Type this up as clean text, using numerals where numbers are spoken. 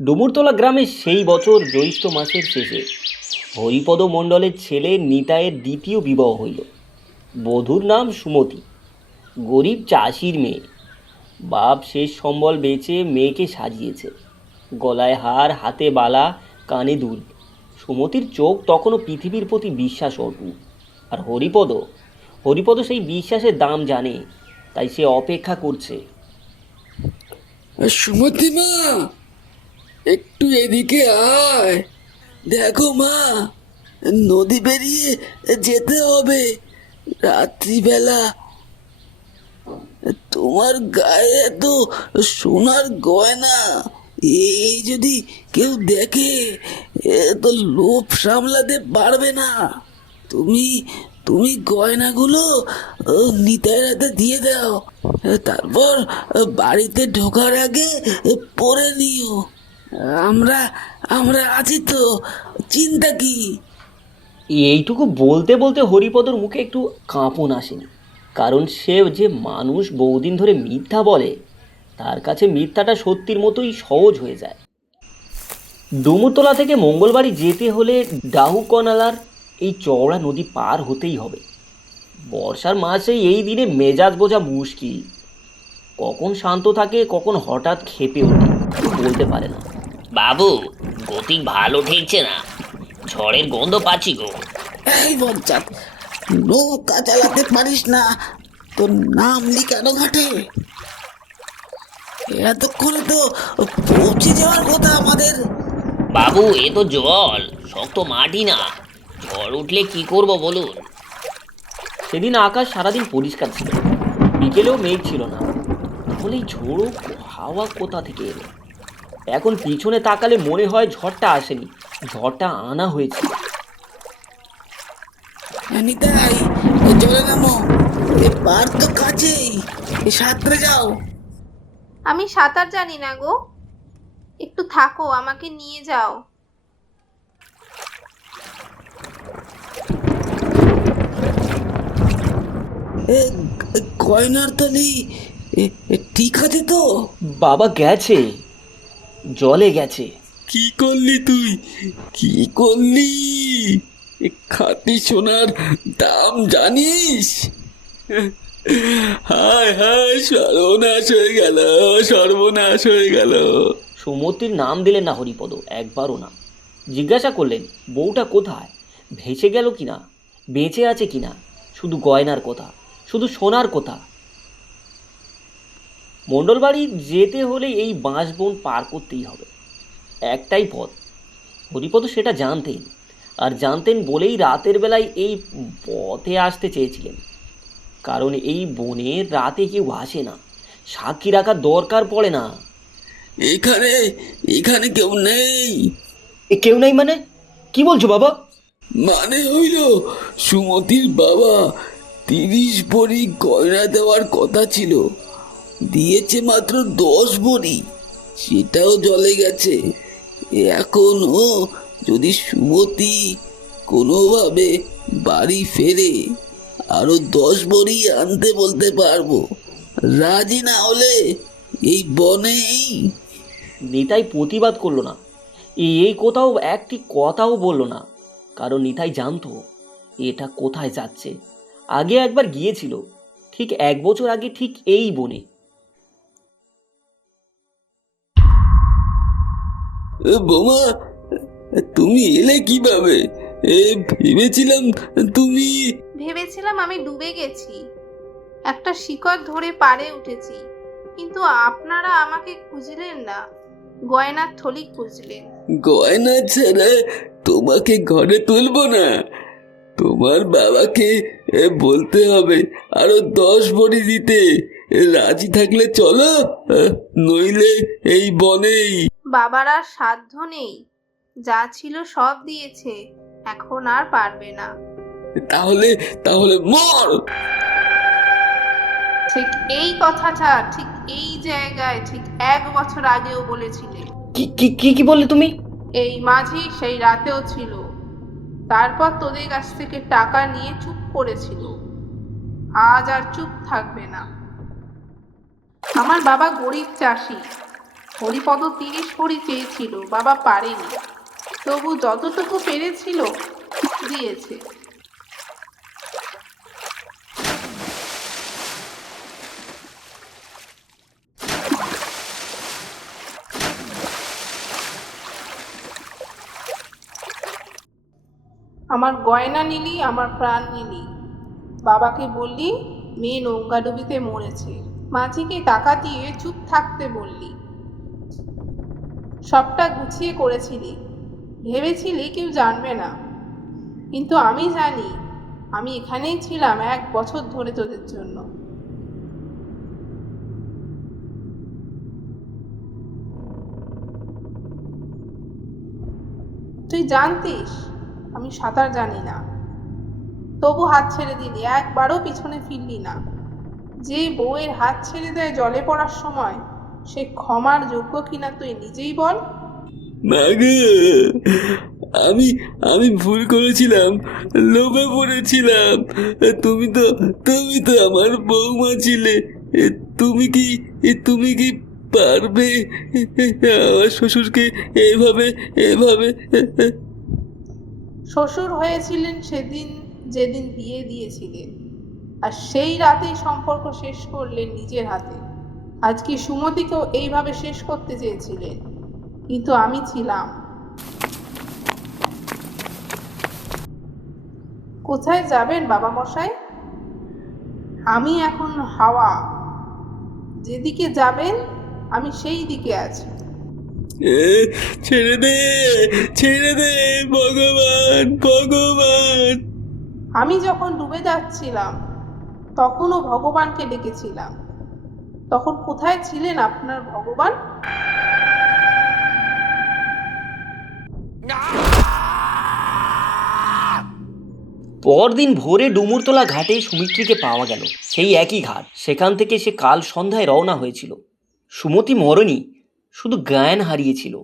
ডুমুরতলা গ্রামে সেই বছর জ্যৈষ্ঠ মাসের শেষে হরিপদ মণ্ডলের ছেলে নিতাইয়ের দ্বিতীয় বিবাহ হইল। বধূর নাম সুমতি, গরিব চাষির মেয়ে। বাপ শেষ সম্বল বেচে মেয়েকে সাজিয়েছে, গলায় হার, হাতে বালা, কানে দুল। সুমতির চোখ তখনও পৃথিবীর প্রতি বিশ্বাস অটুট। আর হরিপদ হরিপদ সেই বিশ্বাসের দাম জানে, তাই সে অপেক্ষা করছে। সুমতি মা, একটু এদিকে আয়। দেখো মা, নদী পেরিয়ে যেতে হবে রাত্রিবেলা। তোমার গায়ে এত সোনার গয়না, এই যদি কেউ দেখে, এ তো লোভ সামলাতে পারবে না। তুমি তুমি গয়নাগুলো নিতাইয়ের হাতে দিয়ে দাও, তারপর বাড়িতে ঢোকার আগে পরে নিও। আমরা আমরা আছি তো, চিন্তা কি? এইটুকু বলতে বলতে হরিপদর মুখে একটু কাঁপন আসেনি, কারণ সে যে মানুষ বহুদিন ধরে মিথ্যা বলে, তার কাছে মিথ্যাটা সত্যির মতোই সহজ হয়ে যায়। ডুমুরতলা থেকে মঙ্গলবাড়ি যেতে হলে ডাহুকনালার এই চওড়া নদী পার হতেই হবে। বর্ষার মাসে এই দিনে মেজাজ বোঝা মুশকিল। কখন শান্ত থাকে, কখন হঠাৎ ক্ষেপে ওঠে, বলতে পারে না। বাবু, গতি ভালো ঠেকছে না, ঝড়ের গন্ধ পাচ্ছি গো। এই বজ্জাত, নৌকা চালাতে পারিস না? তোর নাম লিখানো ঘাটে। এতক্ষণে তো পৌঁছে যাওয়ার কথা আমাদের। বাবু, এ তো জল, শক্ত মাটি না। ঝড় উঠলে কি করব বলুন? সেদিন আকাশ সারাদিন পরিষ্কার ছিল, বিকেলেও মেঘ ছিল না। তাহলে এই ঝোড়ো হাওয়া কোথা থেকে এলো? এখন পিছনে তাকালে মনে হয় ঝড়টা আসেনি, ঝড়টা আনা হয়েছে। নিতাই, চলে নামো, এ পার তো কাছেই, সাঁতরে যাও। আমি সাঁতার জানি না গো, একটু থাকো, আমাকে নিয়ে যাও। এ, গয়নার তালি ঠিক আছে তো? বাবা গেছে, জলে গেছে। কি করলি তুই, কি করলি? খাঁটি সোনার দাম জানিস? হায় হায়, সর্বনাশ হয়ে গেল, সর্বনাশ হয়ে গেল। সুমতির নাম দিলেন না হরিপদ, একবারও না। জিজ্ঞাসা করলেন বউটা কোথায়, ভেসে গেল কিনা, বেঁচে আছে কিনা। শুধু গয়নার কথা, শুধু সোনার কথা। মণ্ডলবাড়ি যেতে হলে এই বাঁশবন পার করতেই হবে, একটাই পথ। হরিপদ সেটা জানতেন, আর জানতেন বলেই রাতের বেলায় এই পথে আসতে চেয়েছিলেন। কারণ এই বনে রাতে কেউ আসে না, সাক্ষী রাখার দরকার পড়ে না। এখানে এখানে কেউ নেই। কেউ নেই মানে? কি বলছো বাবা? মানে হইল, সুমতির বাবা 30 ভরি গয়না দেওয়ার কথা ছিল, দিয়েছে মাত্র 10 ভরি, সেটাও জলে গেছে। এখনো যদি সুমতি কোনোভাবে বাড়ি ফেরে, আরো 10 ভরি আনতে বলতে পারবো। রাজি না হলে এই বনেই। নিতাই প্রতিবাদ করলো না, এই কোথাও একটি কথাও বলল না, কারণ নিতাই জানতো এটা কোথায় যাচ্ছে। আগে একবার গিয়েছিল, ঠিক 1 বছর আগে, ঠিক এই বনে। বোমা, তুমি এলে কিভাবে? ভেবেছিলাম তুমি। ভেবেছিলাম আমি ডুবে গেছি, একটা শিকড় ধরে পাড়ে উঠেছি, কিন্তু আপনারা আমাকে খুঁজলেন না, গয়নার থলি খুঁজলেন। গয়না ছাড়া তোমাকে ঘরে তুলবো না। তোমার বাবাকে বলতে হবে আরো 10 ভরি দিতে। রাজি থাকলে চলো, নইলে এই বনেই। বাবার আর সাধ্য নেই, যা ছিল সব দিয়েছে, এখন আর পারবে না। তাহলে তাহলে মর। ঠিক এই কথাটা ঠিক এই জায়গায় ঠিক 1 বছর আগেও বলেছিলে। কি কি কি কি বললে তুমি? এই মাঝি সেই রাতেও ছিল, তারপর তোদের কাছ থেকে টাকা নিয়ে চুপ করেছিল। আজ আর চুপ থাকবে না। আমার বাবা গরিব চাষি, হরিপদ 30 ভরি চেয়েছিল, বাবা পারেনি, তবু যতটুকু পেরেছিল দিয়েছে। আমার গয়না নিলি, আমার প্রাণ নিলি। বাবাকে বললি মেয়ে নৌকাডুবিতে মরেছে, মাঝিকে টাকা দিয়ে চুপ থাকতে বললি। সবটা গুছিয়ে করেছিলি, ভেবেছিলি কেউ জানবে না, কিন্তু আমি জানি। আমি এখানেই ছিলাম 1 বছর ধরে তোদের জন্য। তুই জানতিস আমি সাঁতার জানি না, তবু হাত ছেড়ে দিলি, একবারও পিছনে ফিরলি না। যে বউয়ের হাত ছেড়ে দেয় জলে পড়ার সময়, সে ক্ষমার যোগ্য কিনা তুই নিজেই বল। মাগো, আমি আমি ভুল করেছিলাম, লোভে পড়েছিলাম। তুমি তো আমার বৌমা ছিলে। তুমি কি পারবে আমার শ্বশুরকে এভাবে এভাবে? শ্বশুর হয়েছিলেন সেদিন যেদিন বিয়ে দিয়েছিলেন, আর সেই রাতেই সম্পর্ক শেষ করলেন নিজের হাতে। আজকে সুমতিকেও এইভাবে শেষ করতে চেয়েছিলেন, কিন্তু আমি ছিলাম। কোথায় যাবেন বাবা মশাই? আমি এখন হাওয়া, যেদিকে যাবেন আমি সেই দিকে আছি। ছেড়ে দে, ছেড়ে দে, ভগবান ভগবান। আমি যখন ডুবে যাচ্ছিলাম তখনও ভগবানকে ডেকেছিলাম। তখন কোথায় ছিলেন আপনার ভগবান? পরদিন ভোরে ডুমুরতলা ঘাটে সুমিত্রিকে পাওয়া গেল, সেই একই ঘাট। সেখান থেকে সে কাল সন্ধ্যায় রওনা হয়েছিল। সুমতি মরেনি, শুধু জ্ঞান হারিয়েছিল।